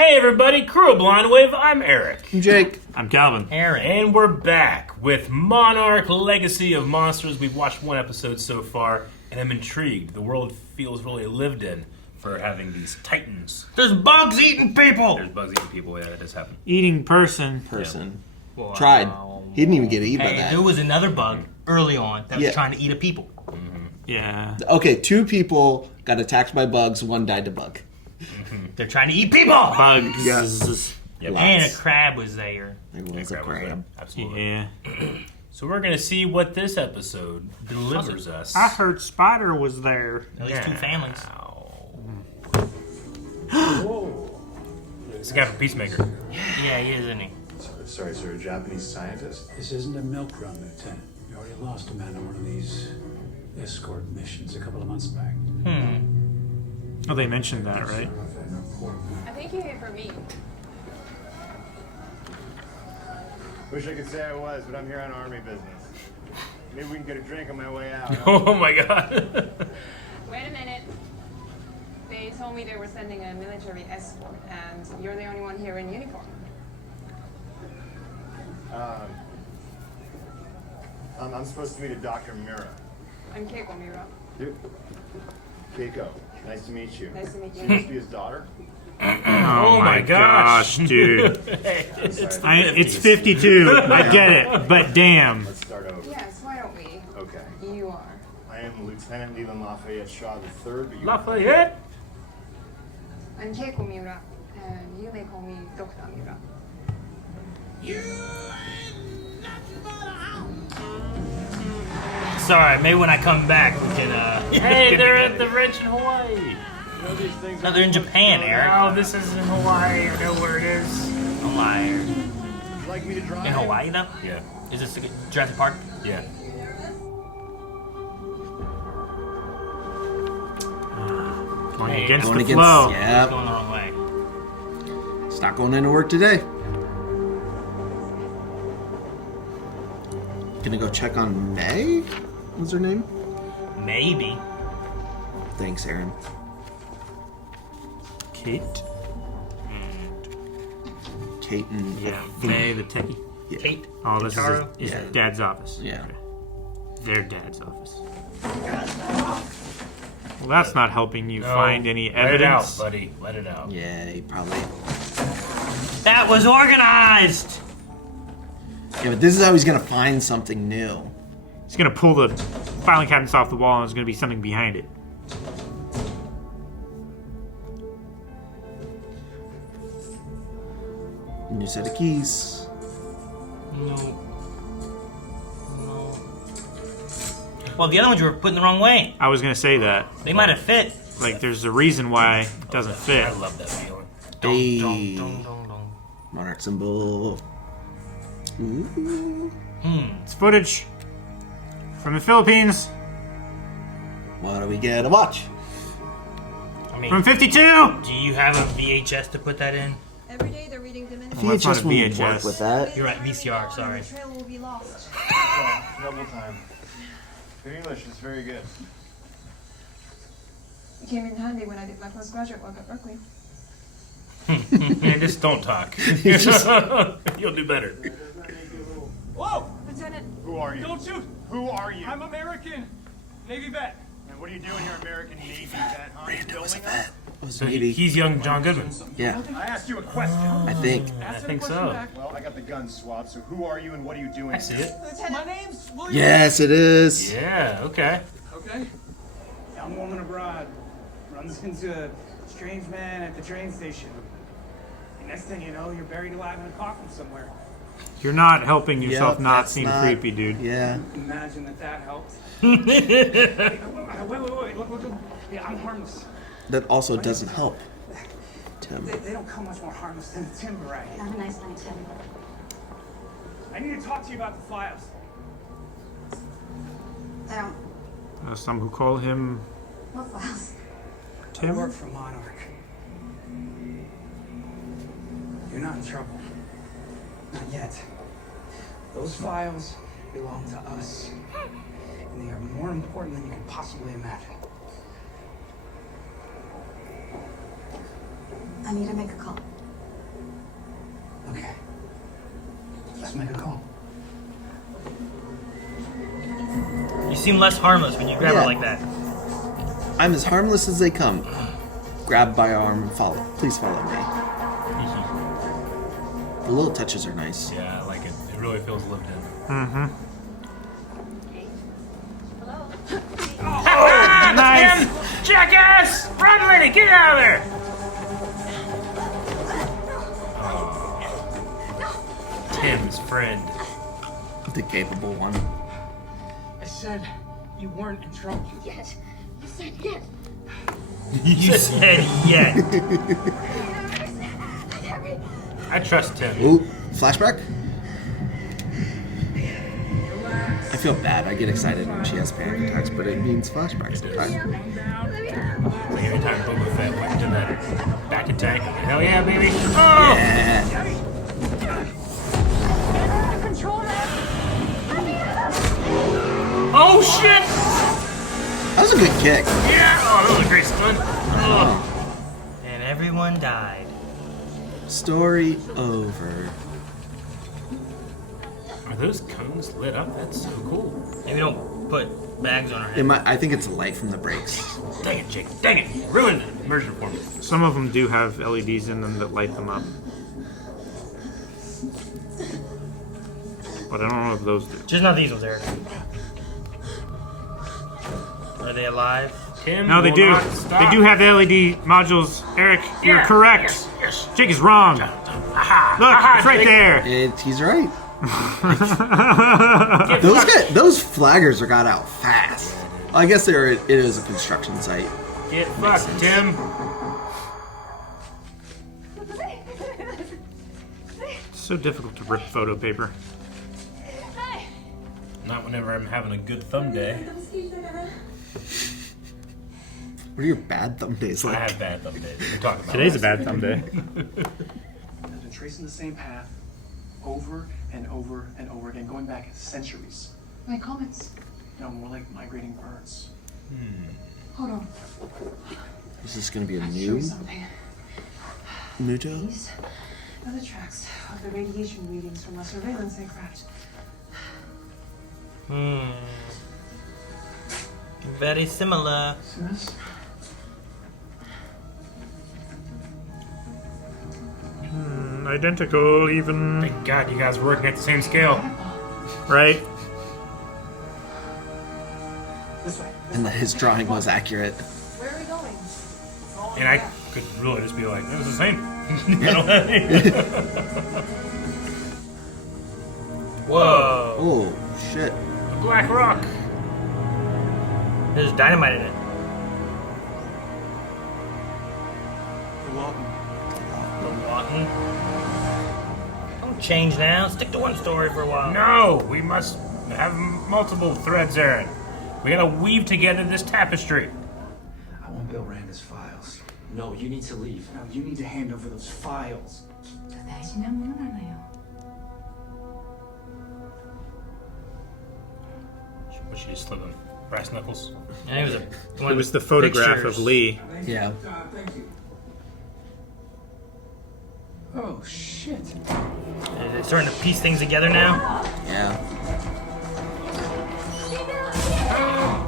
Hey everybody, Crew of Blind Wave, I'm Eric. I'm Jake. I'm Calvin. Aaron. And we're back with Monarch Legacy of Monsters. We've watched one episode so far, and I'm intrigued. The world feels really lived in for having these titans. There's bugs eating people! There's bugs eating people, yeah, that does happen. Eating person. Wow. Tried. He didn't even get eaten by that. There was another bug early on that was trying to eat a people. Mm-hmm. Yeah. Okay, 2 people got attacked by bugs, 1 died to bug. Mm-hmm. They're trying to eat people! Bugs. Yep. And a crab was there. There was a crab. Absolutely. Yeah. So we're going to see what this episode delivers us. I heard Spider was there. At least 2 families. It's the guy from Peacemaker. Yeah, he is, isn't he? Sorry, sir, a Japanese scientist? This isn't a milk run, Lieutenant. We already lost a man on one of these escort missions a couple of months back. Oh, they mentioned that, right? I think you came for me. Wish I could say I was, but I'm here on army business. Maybe we can get a drink on my way out. Oh my god. Wait a minute. They told me they were sending a military escort, and you're the only one here in uniform. I'm supposed to meet a Dr. Mira. I'm Keiko Mira. Dude. Keiko, nice to meet you. Nice to meet You you. must be his daughter? Oh my gosh. dude. I'm sorry. It's 52. I get it. But damn. Let's start over. Yes, why don't we? Okay. You are. I am Lieutenant Leland Lafayette Shaw III, but you... Lafayette? I'm Keiko Mira, and you may call me Dr. Mira. Sorry, maybe when I come back we can, Hey, they're at the ranch in Hawaii. You know these things No, they're in Japan, Eric. Oh, this is in Hawaii. I know where it is. A liar. Would you like me to drive? In Hawaii, though? Yeah. Is this Jurassic Park? Yeah. Going Hey, against Going the against, flow. It's yeah. going the wrong way. It's not going into work today. Gonna go check on May? What's her name? Maybe. Thanks, Aaron. Kate. Kate and... Yeah. May the techie. Yeah. Kate. Oh, this Taro? is Yeah. Dad's office. Yeah. Okay. Their dad's office. Well, that's not helping you find any Let it out, evidence. buddy. Let it out. Yeah, he probably... That was organized! Yeah, but this is how he's gonna find something new. He's gonna pull the filing cabinets off the wall, and there's gonna be something behind it. New set of keys. No. Well, the other ones you were putting the wrong way. I was gonna say that. They might have fit. Like, there's a reason why it doesn't fit. I love that feeling. Hey. Dun, dun, dun. Monarch symbol. Ooh. It's footage from the Philippines What do we get to watch? I mean, from 52. do you have a VHS to put that in? Every day they're reading Dominican. Well, that's not a VHS won't VHS. work with that. You're right, VCR, sorry. The trail will be lost. Double time. Your English is very good. It came in handy when I did my postgraduate work at Berkeley. Man, just don't talk. You'll do better. Whoa! Lieutenant, Who are you? Don't shoot! Who are you? I'm American! Navy vet! And what are you doing here, American Navy vet, huh? You filming us? So Maybe. he's young John Goodman. Yeah, I asked you a question. I think. I think so. Well, I got the gun swab, so who are you and what are you doing? I see it. My name's William. Yes, it is. Yeah, okay. Okay. Young woman abroad runs into a strange man at the train station. The next thing you know, you're buried alive in a coffin somewhere. You're not helping yourself Yep, not that's seem not- creepy, dude. Yeah. Imagine that helped. Wait, look. Yeah, I'm harmless. That also doesn't help. Tim. They don't come much more harmless than the timber right here. have a nice night, Tim. I need to talk to you about the files. I don't. Some who call him What files? I Tim. work for Monarch. You're not in trouble. Not yet. Those files belong to us. And they are more important than you can possibly imagine. I need to make a call. seem less harmless when you grab Yeah. her like that. I'm as harmless as they come. Grab by arm and follow. Please follow me. The little touches are nice. Yeah, I like it. It really feels lived in. Mm-hmm. Ah, Nice. Tim! Jackass! Run, lady! Get out of there! Tim's friend. The capable one. I said you weren't in trouble. Yes. You said yes. You said yet. I trust Tim. Ooh, flashback? I feel bad. I get excited when she has panic attacks, but it means flashbacks sometimes. Like every time Boba Fett went into that back attack. Hell yeah, baby! Oh! Yeah. Oh shit! That was a good kick. Yeah! Oh, that was a great stun. Oh. And everyone died. Story over. Are those cones lit up? That's so cool. Maybe don't put bags on her head. I think it's light from the brakes. Dang it, Jake. Dang it. You ruined the immersion for me. Some of them do have LEDs in them that light them up. But I don't know if those do. Just not these ones, Eric. Are they alive? Tim No, they will do. not stop. They do have LED modules. Eric, you're Yeah, correct. Yes, yes. Jake is wrong. Aha, Look, aha, it's right Jake. there. He's right. Get Those fucked. those flaggers are got out fast. Well, I guess it is a construction site. Get fucked, Tim. It's so difficult to rip photo paper. Not whenever I'm having a good thumb day. What are your bad thumb days I like? have bad thumb days. We're talking about Today's a last bad thumb day. I've been tracing the same path over and over and over again, going back centuries. Like comets. No, more like migrating birds. Hold on. Is this going to be a Show new you something. Muto? These are the tracks of the radiation readings from a surveillance aircraft. Very similar. See this? Identical, even. Thank God you guys are working at the same scale. Right? This way. And that his drawing was accurate. Where are we going? And I could really just be like, it was the same. I don't have any. Whoa. Oh, shit. A black rock. There's dynamite in it. The Walton. The Walton. Don't change now. Stick to one story for a while. No, we must have multiple threads, Aaron. We gotta weave together this tapestry. I want Bill Rand's files. No, you need to leave. No, you need to hand over those files. What should you slip him? Brass knuckles? And it was It was the photograph of Lee. Yeah. Oh, shit. They're starting to piece things together now. Yeah.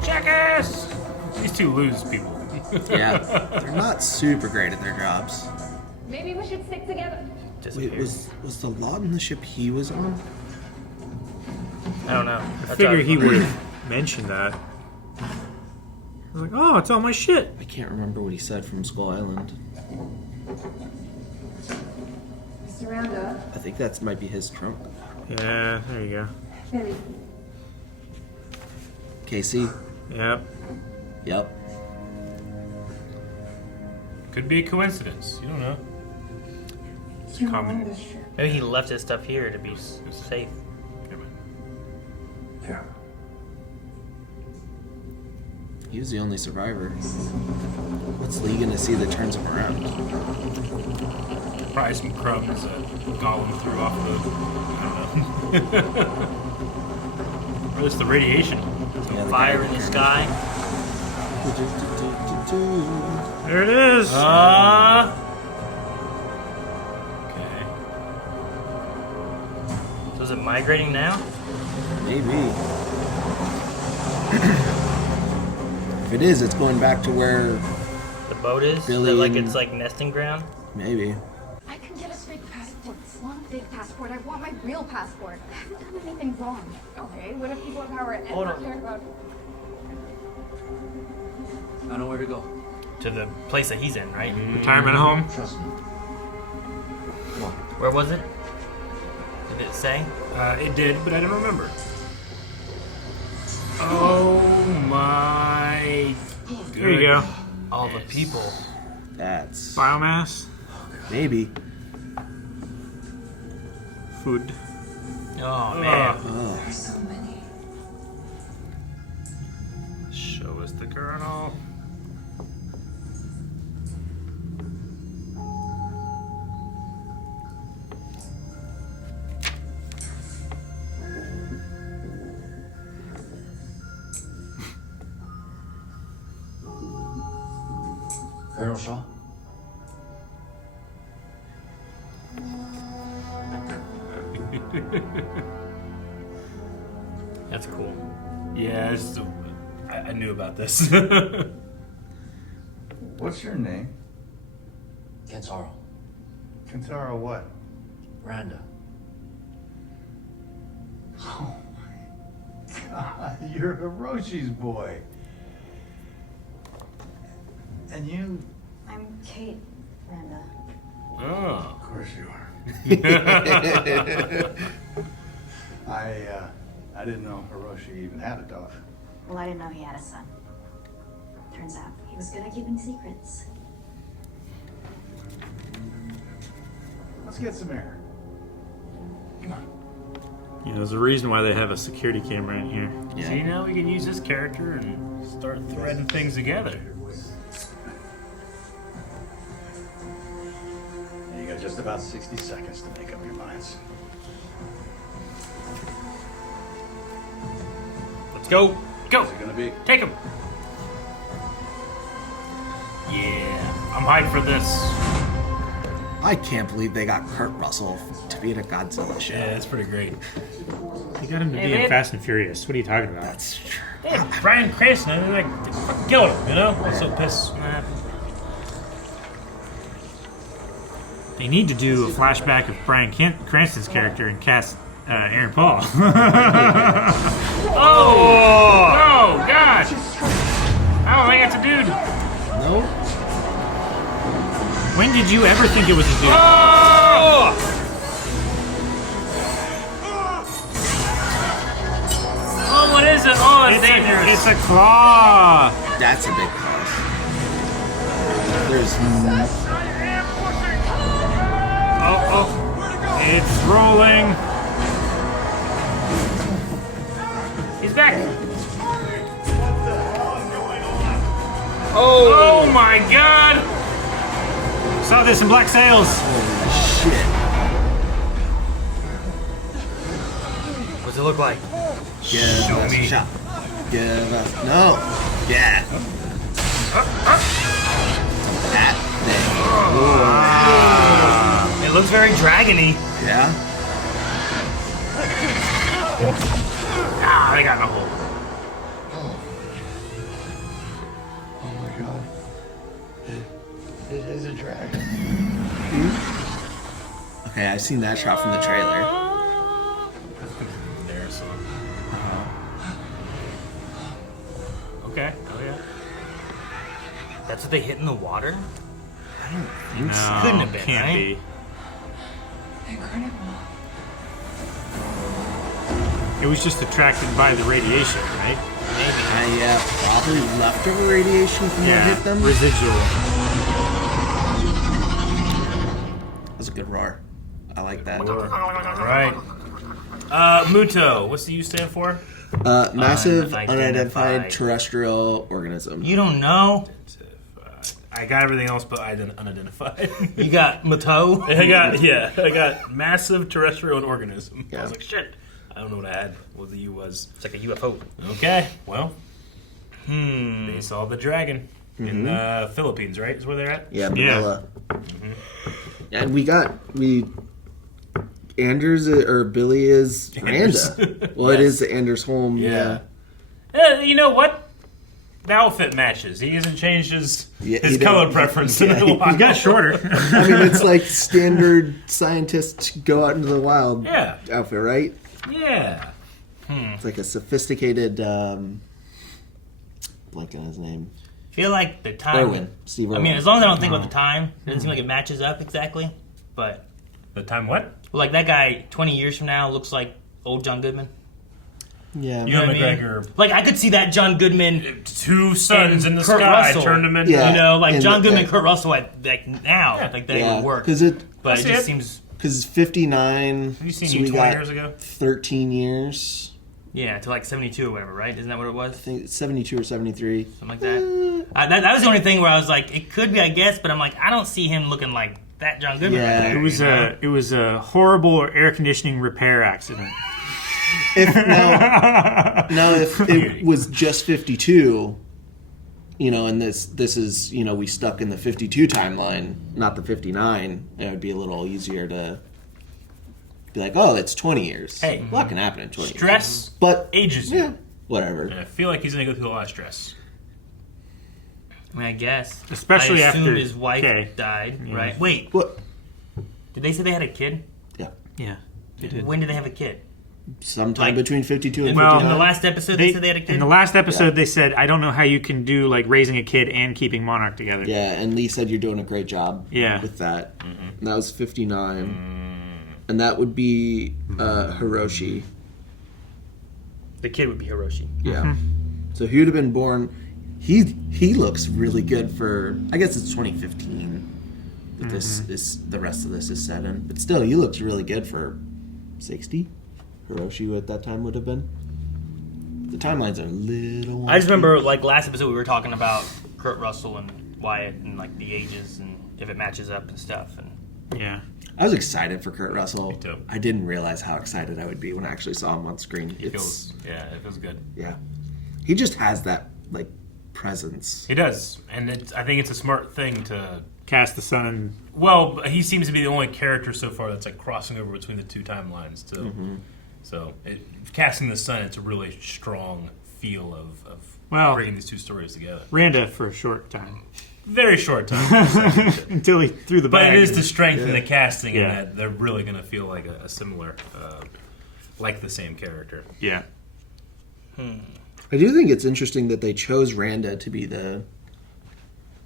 Jackass! These two lose people. Yeah. They're not super great at their jobs. Maybe we should stick together. Wait, was the Lawton the ship he was on? I don't know. I figure he would have mentioned that. I was like, oh, it's all my shit. I can't remember what he said from Skull Island. Mr. Randa. I think that might be his trunk. Yeah, there you go. Billy. Casey? Yep. Yep. Could be a coincidence. You don't know. It's common. Maybe he left his stuff here to be safe. Yeah. He was the only survivor. What's Lee gonna see that turns him around? Probably some crumbs that Gollum threw off the. I don't know. Or just the radiation. Yeah, the Fire guy- in the sky. There it is. Okay. So is it migrating now? Maybe. If it is, it's going back to where The boat is? Billy Is it like and- it's like nesting ground? maybe. I can get us fake passports. I want a fake passport. I want my real passport. I haven't done anything wrong. Okay, what if people have power and Hold not on. cared about? I know where to go. To the place that he's in, right? Retirement home. Trust me. Come on. Where was it? Did it say? It did, but I don't remember. Oh my. There you go. All the people. That's Biomass. maybe. Food. Oh, man. Oh. There's so many. Show us the colonel. Colonel Shaw? That's cool. Yeah, I knew about this. What's your name? Kentaro. Kentaro what? Randa. Oh my god, you're Hiroshi's boy. And you... I'm Kate, Randa. Oh. Of course you are. I didn't know Hiroshi even had a dog. Well, I didn't know he had a son. Turns out he was good at keeping secrets. Let's get some air. Come on. Yeah, there's a reason why they have a security camera in here. Yeah. See, now we can use this character and start threading things together. You got just about 60 seconds to make up your minds. Let's go. Go. What's it gonna be? Take him. Yeah, I'm hyped for this. I can't believe they got Kurt Russell to be in a Godzilla show. Yeah, it's pretty great. You got him to Hey, be in man. Fast and Furious. What are you talking about? That's true. Yeah, Bryan Cranston, I mean, like, they fucking killed him, you know? I'm so pissed when that happened. They need to do a flashback of Bryan Cranston's character and cast Aaron Paul. Oh, God! I don't think that's a dude. No? When did you ever think it was a dude? Oh! Oh, what is it? Oh, it's dangerous. It's a claw. That's a big plus. There's Oh. It's rolling. He's back. Oh my God! Saw this in Black Sails. shit. What's it look like? Give us a shot. Give us no. Yeah. That thing. It looks very dragony. Yeah. Ah, they got in a hole. Oh my god. It is a dragon. Okay, I've seen that shot from the trailer. There, so. Okay. Oh yeah. That's what they hit in the water? No, Couldn't have been, can't right? be. Incredible. It was just attracted by the radiation, right? Yeah, probably leftover radiation from what hit them. Residual. That's a good roar. I like that. All right. Muto. What's the U stand for? Massive Unidentified. unidentified terrestrial organism. You don't know? I got everything else but unidentified. You got Muto? I got massive terrestrial organism. I was like, shit. I don't know what I had. What the U was. It's like a UFO. Okay, well. They saw the dragon in the Philippines, right? Is where they're at? Yeah, Manila. And Anders or Billy is Anders. Randa. Well, it is Anders' home. Yeah. You know what? The outfit matches. He hasn't changed his he color didn't. preference Yeah, in a while. He's got shorter. I mean, it's like standard scientists go out into the wild outfit, right? Yeah. It's like a sophisticated, blank on his name. I feel like the time. Erwin. Steve Erwin. I mean, as long as I don't think about the time, it doesn't seem like it matches up exactly. But The time what? like that guy, 20 years from now, looks like old John Goodman. Yeah. Ewan what I mean? McGregor. Like I could see that John Goodman. Two suns in the Kurt sky Russell. turned him into... Yeah. You know, like And John Goodman, yeah. Kurt Russell at like now, like they would work. Because But it just seems. Because 59. Have you seen so you we 20 got years ago? 13 years. Yeah, to like 72 or whatever, right? Isn't that what it was? I think it's 72 or 73. Something like that. That was the only thing where I was like, it could be, I guess, but I'm like, I don't see him looking like that John Goodman. Yeah. Right there, It was a horrible air conditioning repair accident. If it was just 52, you know, and this is, you know, we stuck in the 52 timeline, not the 59, it would be a little easier to be like, oh, it's 20 years. Hey. A lot can happen in 20 years. Stress But ages you. yeah, whatever. And I feel like he's going to go through a lot of stress. I mean, I guess. Especially I assumed after his wife Kay. died, Yeah. right? Wait, What? did they say they had a kid? Yeah. Yeah, they did. When did they have a kid? Sometime Like- between 52 and In 59. the last episode, they said they had a kid? In the last episode, they said, I don't know how you can do like raising a kid and keeping Monarch together. Yeah, and Lee said you're doing a great job with that. And that was 59. And that would be Hiroshi. The kid would be Hiroshi. Yeah. So he would have been born. He looks really good for. I guess it's 2015. That this is the rest of this is set in, but still, he looks really good for 60. Hiroshi at that time would have been. The timelines are a little. I just remember, like, last episode we were talking about Kurt Russell and Wyatt and, like, the ages and if it matches up and stuff. And Yeah. I was excited for Kurt Russell. Me too. I didn't realize how excited I would be when I actually saw him on screen. It feels good. Yeah. He just has that like presence. He does, and I think it's a smart thing to Cast the sun and Well, he seems to be the only character so far that's like crossing over between the two timelines too. So casting the sun, it's a really strong feel of bringing these two stories together. Randa for a short time. Very short time. Until he threw the But bag. it is the strength in the casting Yeah. and that they're really going to feel like a similar, like the same character. Yeah. I do think it's interesting that they chose Randa to be the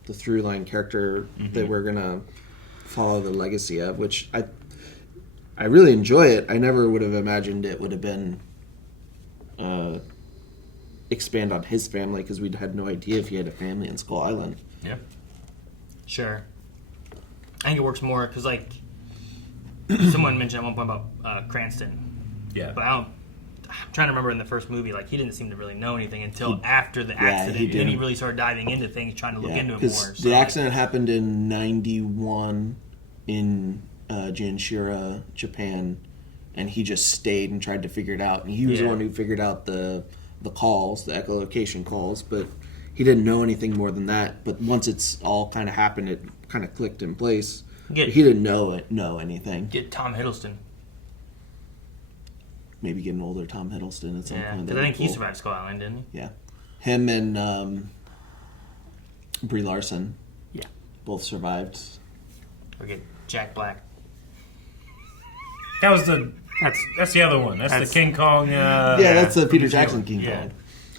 through line character that we're gonna follow the legacy of, which I really enjoy it. I never would have imagined it would have been expand on his family because we had no idea if he had a family in Skull Island. Yeah. Sure. I think it works more because, like, someone mentioned at one point about Cranston. Yeah. But I'm trying to remember in the first movie, like, he didn't seem to really know anything until after the he accident. And then he didn't. really started diving into things, trying to look into it because more. So, the like, accident happened in '91 in Janshira, Japan, and he just stayed and tried to figure it out. And he was the one who figured out the calls, the echolocation calls, but he didn't know anything more than that. But once it's all kind of happened, it kind of clicked in place. But he didn't know anything. Get Tom Hiddleston. Maybe get an older Tom Hiddleston at some Yeah, point. because I think he survived Skull Island, didn't he? Yeah. Him and Brie Larson. Yeah. Both survived. Or get Jack Black. That was that's the other one. That's the King Kong. Yeah, that's the Peter Jackson King Yeah. Kong.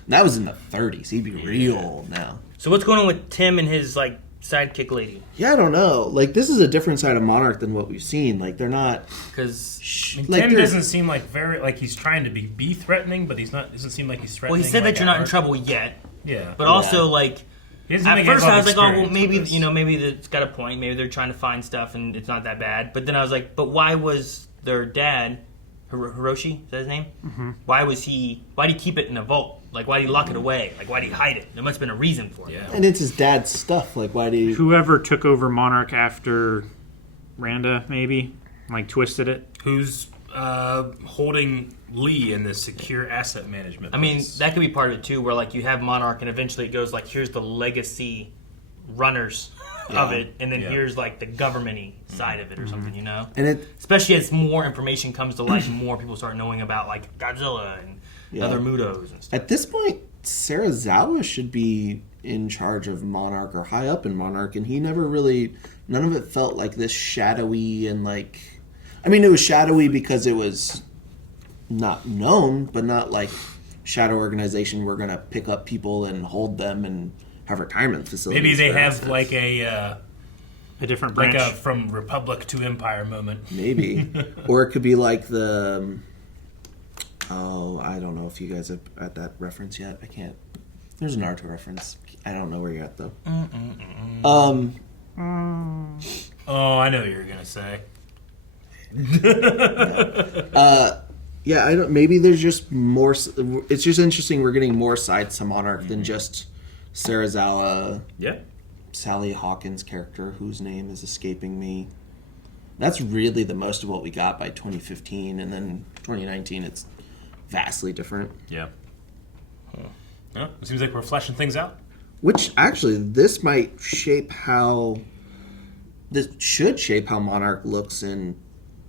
That was in the 30s. He'd be real old now. So what's going on with Tim and his, like, sidekick lady? Yeah, I don't know. Like, this is a different side of Monarch than what we've seen. Like, they're not. Because like, Tim they're- doesn't seem like he's trying to be threatening, but he's not. Doesn't seem like he's threatening. Well, he said like that you're not in at trouble yet. Yeah. But also, like, He doesn't at think he has first a lot I of was like, oh, well, experience maybe, with this. maybe it's got a point. Maybe they're trying to find stuff and it's not that bad. But then I was like, but why was their dad, Hiroshi, is that his name? Mm-hmm. Why'd he keep it in a vault? Like, why'd he lock it away? Like, why'd he hide it? There must have been a reason for it. Yeah. And it's his dad's stuff. Like, why do you. Whoever took over Monarch after Randa, maybe, like twisted it. Who's holding Lee in this secure asset management? I mean, place? that could be part of it, too, where, like, you have Monarch and eventually it goes, like, here's the legacy runners of it, and then here's, like, the government-y side of it or something, you know? And it. Especially as more information comes to light and more people start knowing about, like, Godzilla and other Mutos and stuff. At this point, Serizawa should be in charge of Monarch or high up in Monarch, and he never really. None of it felt like this shadowy and like. I mean, it was shadowy because it was not known, but not like shadow organization. We're gonna pick up people and hold them and have retirement facilities. Maybe they have like a different branch, like a from Republic to Empire moment. Maybe, or it could be like the. Oh, I don't know if you guys are at that reference yet. I can't. There's a Naruto reference. I don't know where you're at though. Oh, I know what you're gonna say. Yeah, I don't. Maybe there's just more. It's just interesting. We're getting more sides to Monarch than just Serizawa. Yeah. Sally Hawkins' character, whose name is escaping me. That's really the most of what we got by 2015, and then 2019, it's vastly different. Yeah. It seems like we're fleshing things out. Which actually, this might shape how. This should shape how Monarch looks in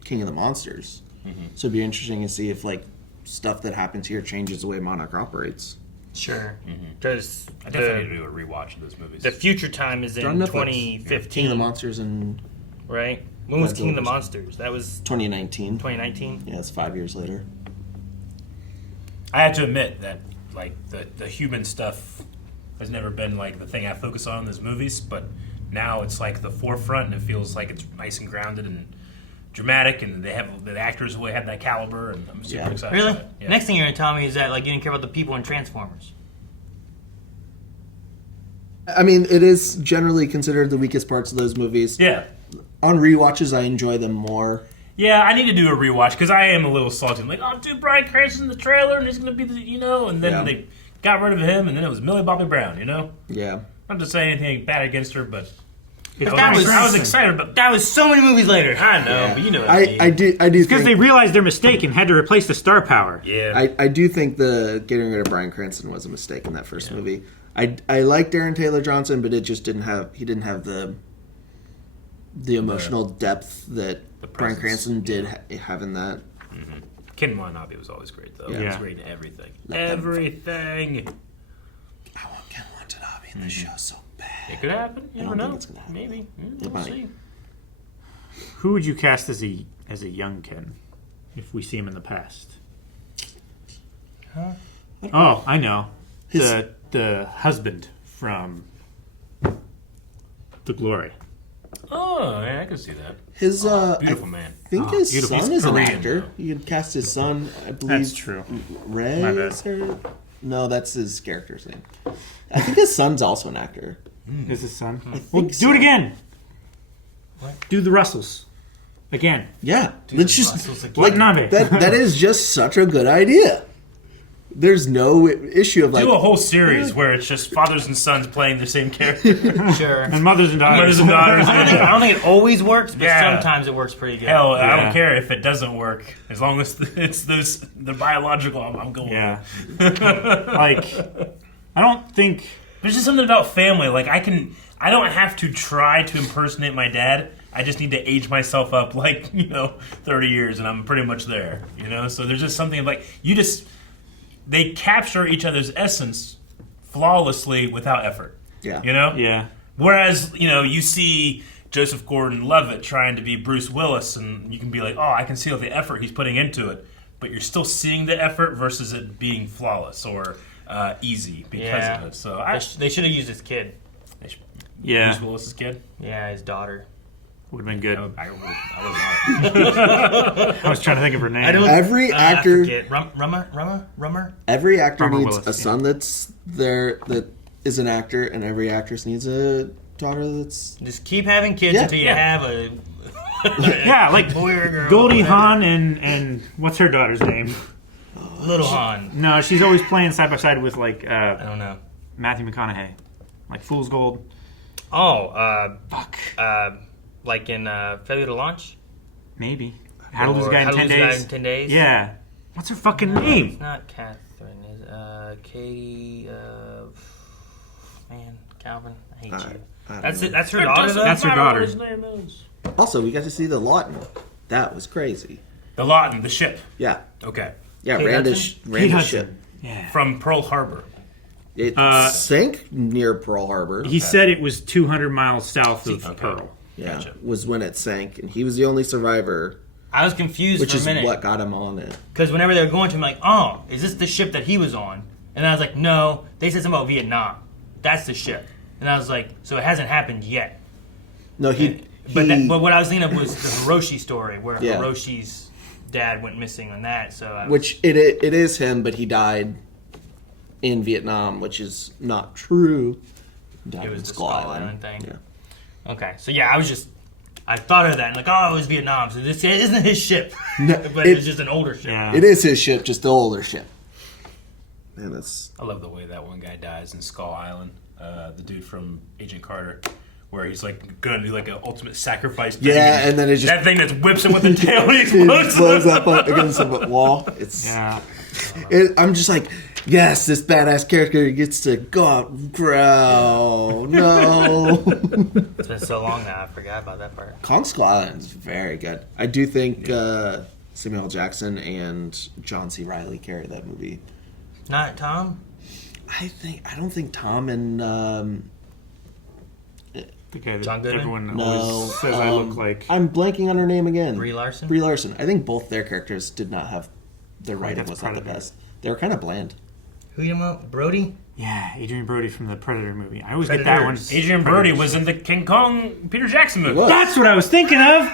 King of the Monsters. Mm-hmm. So it'd be interesting to see if like stuff that happens here changes the way Monarch operates. Sure. Because I definitely need to do a rewatch of those movies. The future time is in 2015. Yeah, King of the Monsters and right. When was King of the Monsters? That was 2019. 2019. Yeah, it's 5 years later. I have to admit that like the human stuff has never been like the thing I focus on in those movies, but now it's like the forefront, and it feels like it's nice and grounded and dramatic, and they have the actors who have that caliber, and I'm super excited. Really? About it. Yeah. Next thing you're gonna tell me is that like you didn't care about the people in Transformers. I mean, it is generally considered the weakest parts of those movies. Yeah. On rewatches, I enjoy them more. Yeah, I need to do a rewatch because I am a little salty. I'm like, oh, dude, Bryan Cranston's in the trailer, and he's gonna be the, and then they got rid of him, and then it was Millie Bobby Brown, Yeah. Not to say anything bad against her, but I was excited about that. Was so many movies later. I know, but you know what I mean. I do because they realized their mistake and had to replace the star power. Yeah. I do think the getting rid of Bryan Cranston was a mistake in that first movie. I like Darren Taylor Johnson, but it just didn't have the emotional depth that Bryan Cranston did have in that. Mm-hmm. Ken Watanabe was always great, though. Yeah. He was great in everything. Everything. I want Ken Watanabe in this show so bad. It could happen. You I don't know. think it's gonna happen. Maybe. It We'll might. see. Who would you cast as a young Ken if we see him in the past? Huh? Oh, I know. The husband from The Glory. Oh, yeah, I can see that. His beautiful man. I think his beautiful. son He's is an Korean, actor. though. You could cast his son. I believe That's true. Ray. My bad. No, that's his character's name. I think his son's also an actor. Is his son? I Well, think do it again. What? Do the Russells again. Yeah, let's just Like Nabe. that is just such a good idea. There's no issue of like Do a whole series where it's just fathers and sons playing the same character. Sure. And mothers and daughters. Mothers and daughters. I don't think it always works, but Yeah. sometimes it works pretty good. Hell, I Yeah. don't care if it doesn't work. As long as it's the biological, I'm going. Yeah. Like, I don't think... There's just something about family. Like, I don't have to try to impersonate my dad. I just need to age myself up, 30 years, and I'm pretty much there, So there's just something like, they capture each other's essence flawlessly without effort. Yeah. Yeah. Whereas, you see Joseph Gordon-Levitt trying to be Bruce Willis, and you can be like, oh, I can see all the effort he's putting into it, but you're still seeing the effort versus it being flawless or easy because of it. So they should have used his kid. Yeah. Bruce Willis's kid? Yeah, his daughter. Would have been good. I was trying to think of her name. Every actor, Rummer. every actor Rummer needs Willis, a son that's there that is an actor, and every actress needs a daughter that's. Just keep having kids Yeah. until you have a Yeah, like boy or girl. Goldie whatever. Hawn and what's her daughter's name? Little Han. No, she's always playing side by side with I don't know. Matthew McConaughey, like Fool's Gold. Oh, Fuck. like in Failure to Launch? Maybe. How to Lose a Or Guy in How to 10 Lose a Guy Days. in 10 Days? Yeah. What's her fucking No, name? it's not Catherine. It's Katie. Man, Calvin, I hate you. That's it. That's her daughter. Though? That's her daughter. His name is. Also, we got to see the Lawton. That was crazy. The Lawton, the ship. Yeah. Okay. Yeah, Kate Randa's Kate Hudson. ship. Yeah. From Pearl Harbor. It sank near Pearl Harbor. He said it was 200 miles south of Pearl. Yeah, Gotcha. was when it sank, and he was the only survivor. I was confused Which for a is minute. what got him on it. Because whenever they were going to him, like, oh, is this the ship that he was on? And I was like, no. They said something about Vietnam. That's the ship. And I was like, so it hasn't happened yet. No, But what I was thinking of was the Hiroshi story, where Yeah. Hiroshi's dad went missing on that. So Which it is him, but he died in Vietnam, which is not true. He died it was in the Skull Island thing. Yeah. Okay, so yeah, I thought of that, and like, oh, it was Vietnam, so this isn't his ship. No, but it was just an older ship. Yeah. It is his ship, just the older ship. Man, that's... I love the way that one guy dies in Skull Island. The dude from Agent Carter, where he's like gonna do like an ultimate sacrifice thing. Yeah, and then it just... that thing that whips him with the tail and he It explodes. blows up against the wall. It's... Yeah. I'm just like, yes, this badass character gets to go out and growl. No. It's been so long now, I forgot about that part. Kong Skull Island is very good. I do think Samuel L. Jackson and John C. Reilly carry that movie. Not Tom? I don't think Tom and The guy that John Goodman? everyone no always says I look like. I'm blanking on her name again. Brie Larson? Brie Larson. I think both their characters did not have their writing that's was not the Predator. best. They were kind of bland. Who you talking about? Brody? Yeah, Adrian Brody from the Predator movie. I always get Predator. that one. Adrian Brody was in the King Kong Peter Jackson movie. was. That's what I was thinking of.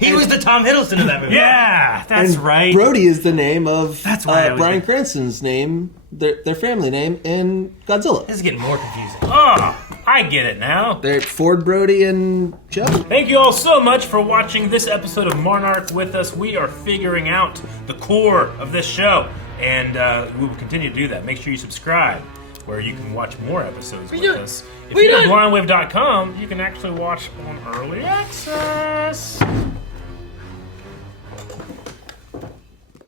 He was the Tom Hiddleston of that movie. Yeah, that's And right. Brody is the name of That's why I was Bryan like- Cranston's name, their family name in Godzilla. This is getting more confusing. Oh, I get it now. They're Ford, Brody, and Joe. Thank you all so much for watching this episode of Monarch with us. We are figuring out the core of this show, and we will continue to do that. Make sure you subscribe, where you can watch more episodes with us. If you go to blindwave.com, you can actually watch on early access.